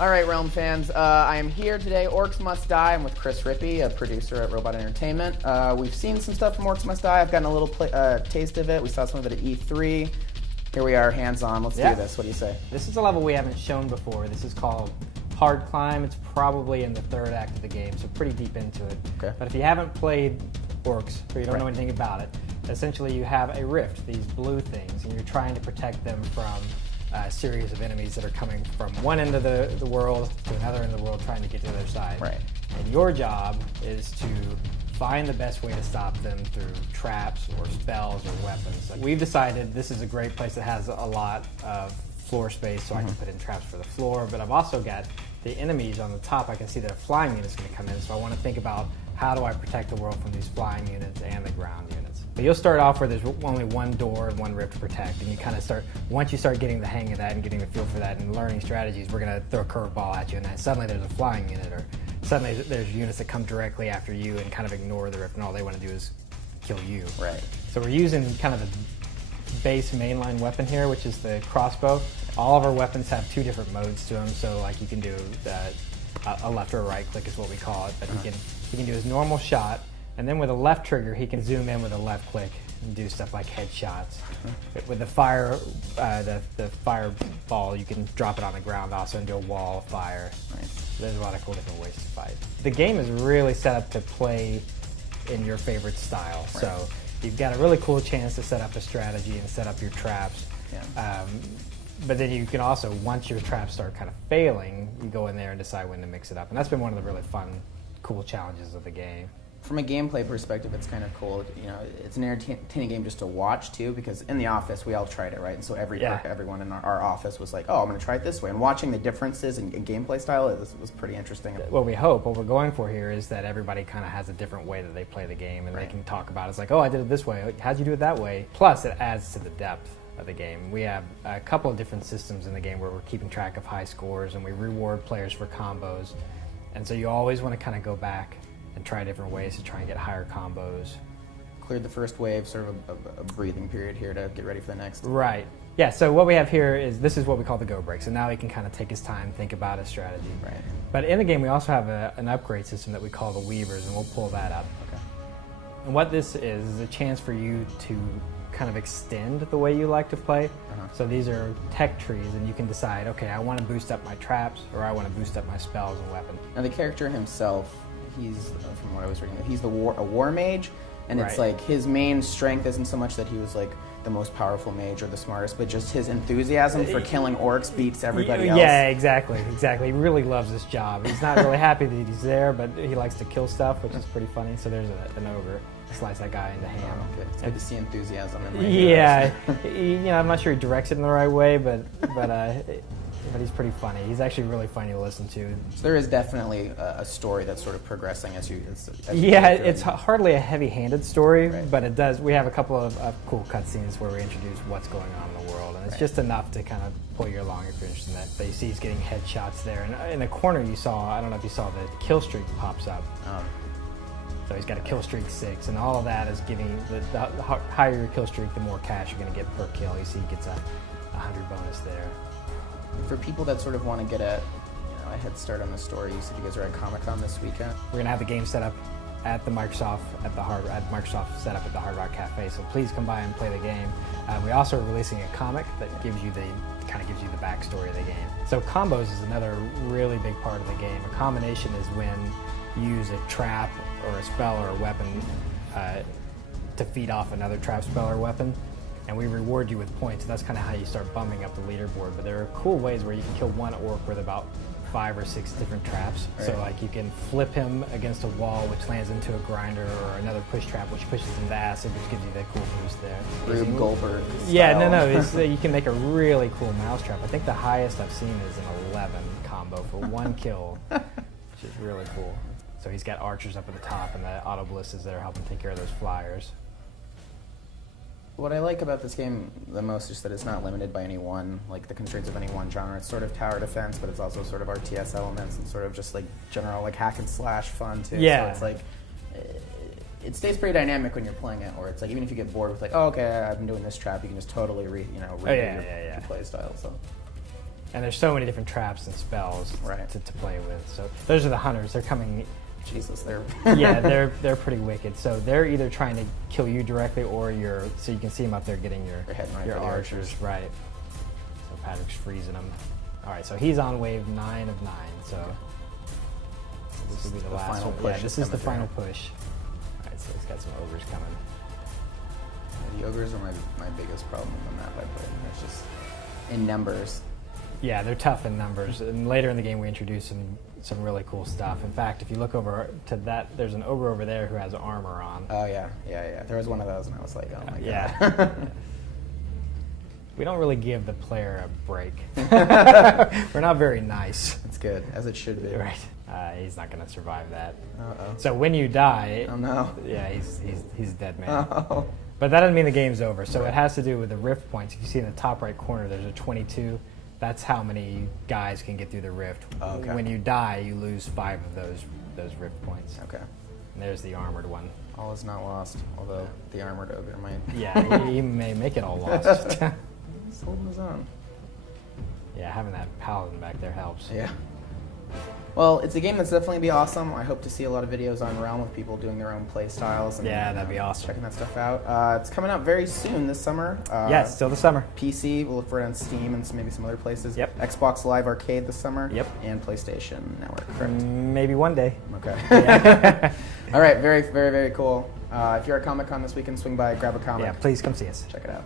All right, Realm fans, I am here today. Orcs Must Die. I'm with Chris Rippey, a producer at Robot Entertainment. We've seen some stuff from Orcs Must Die. I've gotten a little taste of it. We saw some of it at E3. Here we are, hands-on. Let's do this. What do you say? This is a level we haven't shown before. This is called Hard Climb. It's probably in the third act of the game, so pretty deep into it. Okay. But if you haven't played Orcs, or you don't know anything about it, essentially you have a rift, these blue things, and you're trying to protect them from a series of enemies that are coming from one end of the world to another end of the world trying to get to the other side. Right. And your job is to find the best way to stop them through traps or spells or weapons. We've decided this is a great place that has a lot of floor space, so I can put in traps for the floor, but I've also got the enemies on the top. I can see that a flying unit's going to come in, so I want to think about how do I protect the world from these flying units and the ground units. But you'll start off where there's only one door and one rift to protect, and you kind of start, once you start getting the hang of that and getting the feel for that and learning strategies, we're going to throw a curveball at you, and then suddenly there's a flying unit, or suddenly there's units that come directly after you and kind of ignore the rift, and all they want to do is kill you. Right. So we're using kind of the base mainline weapon here, which is the crossbow. All of our weapons have two different modes to them, so like you can do a left or a right click is what we call it, but he can do his normal shot, and then with a left trigger he can zoom in with a left click and do stuff like headshots. With the the fireball, you can drop it on the ground also and do a wall of fire. There's a lot of cool different ways to fight. The game is really set up to play in your favorite style, so you've got a really cool chance to set up a strategy and set up your traps. But then you can also, once your traps start kind of failing, you go in there and decide when to mix it up. And that's been one of the really fun, cool challenges of the game. From a gameplay perspective, it's kind of cool. You know, it's an entertaining game just to watch too, because in the office we all tried it, right? And so everyone in our office was like, "Oh, I'm going to try it this way." And watching the differences in gameplay style was pretty interesting. What we're going for here is that everybody kind of has a different way that they play the game, and they can talk about it. It's like, "Oh, I did it this way. How'd you do it that way?" Plus, it adds to the depth of the game. We have a couple of different systems in the game where we're keeping track of high scores, and we reward players for combos. And so you always want to kind of go back and try different ways to try and get higher combos. Cleared the first wave, sort of a breathing period here to get ready for the next. Right. Yeah, so what we have here is, this is what we call the go break. So now he can kind of take his time, think about his strategy. Right. But in the game we also have an upgrade system that we call the Weavers, and we'll pull that up. Okay. And what this is a chance for you to kind of extend the way you like to play. So these are tech trees, and you can decide, okay, I want to boost up my traps, or I want to boost up my spells and weapons. Now the character himself, he's, from what I was reading, he's a war mage, and it's like his main strength isn't so much that he was like the most powerful mage or the smartest, but just his enthusiasm for killing orcs beats everybody else. Yeah, exactly. He really loves this job. He's not really happy that he's there, but he likes to kill stuff, which is pretty funny. So there's an ogre. Slice that guy into ham. It's good to see enthusiasm in I'm not sure he directs it in the right way, but he's pretty funny. He's actually really funny to listen to. So there is definitely a story that's sort of progressing as you it's hardly a heavy-handed story, but it does. We have a couple of cool cutscenes where we introduce what's going on in the world, and it's just enough to kind of pull you along if you're interested in that. But you see he's getting headshots there, and in the corner you saw, I don't know if you saw, the kill streak pops up. So he's got a kill streak 6, and all of that is giving, the higher your kill streak, the more cash you're going to get per kill. You see he gets a 100 bonus there. For people that sort of want to get a head start on the story, you said you guys are at Comic-Con this weekend. We're going to have the game set up at Microsoft set up at the Hard Rock Cafe, so please come by and play the game. We also are releasing a comic that gives you the backstory of the game. So combos is another really big part of the game. A combination is when you use a trap or a spell or a weapon to feed off another trap, spell, or weapon, and we reward you with points. That's kind of how you start bumping up the leaderboard. But there are cool ways where you can kill one orc with about 5 or 6 different traps. So like you can flip him against a wall, which lands into a grinder, or another push trap, which pushes into acid, which gives you that cool boost there. Rube Goldberg style. Yeah, you can make a really cool mousetrap. I think the highest I've seen is an 11 combo for one kill, which is really cool. So he's got archers up at the top and the auto ballistas that are helping take care of those flyers. What I like about this game the most is that it's not limited by any one, like the constraints of any one genre. It's sort of tower defense, but it's also sort of RTS elements and sort of just like general like hack and slash fun too. Yeah. So it's like, it stays pretty dynamic when you're playing it, or it's like even if you get bored with like, oh okay, I've been doing this trap, you can just totally redo your play style. So And there's so many different traps and spells Right. to play with. So those are the hunters. They're coming. Jesus, they're Yeah, they're pretty wicked. So they're either trying to kill you directly, or so you can see them up there getting They're heading right your for the archers. Right. So Patrick's freezing them. All right, so he's on wave 9 of 9. So this will be the last final one. push Yeah, this is is the coming final push. All right, so he's got some ogres coming. The ogres are my biggest problem on the map I play. It's just in numbers. Yeah, they're tough in numbers. And later in the game, we introduce some really cool stuff. In fact, if you look over to that, there's an ogre over there who has armor on. Oh yeah. There was one of those, and I was like, oh my god. Yeah. We don't really give the player a break. We're not very nice. It's good, as it should be. Right. He's not going to survive that. Uh-oh. So when you die, Oh no. yeah, he's a dead man. Oh. But that doesn't mean the game's over. So it has to do with the rift points. If you see in the top right corner, there's a 22. That's how many guys can get through the rift. Okay. When you die, you lose 5 of those rift points. Okay. And there's the armored one. All is not lost, although the armored ogre might. Yeah, he may make it all lost. He's holding his own. Yeah, having that paladin back there helps. Yeah. Well, it's a game that's definitely be awesome. I hope to see a lot of videos on Realm with people doing their own play styles. And, Yeah, that'd be awesome. Checking that stuff out. It's coming out very soon this summer. Yeah, it's still the summer. PC, we'll look for it on Steam and maybe some other places. Yep. Xbox Live Arcade this summer. Yep. And PlayStation Network, correct? Maybe one day. Okay. Yeah. All right, very, very, very cool. If you're at Comic-Con this weekend, swing by, grab a comic. Yeah, please come see us. Check it out.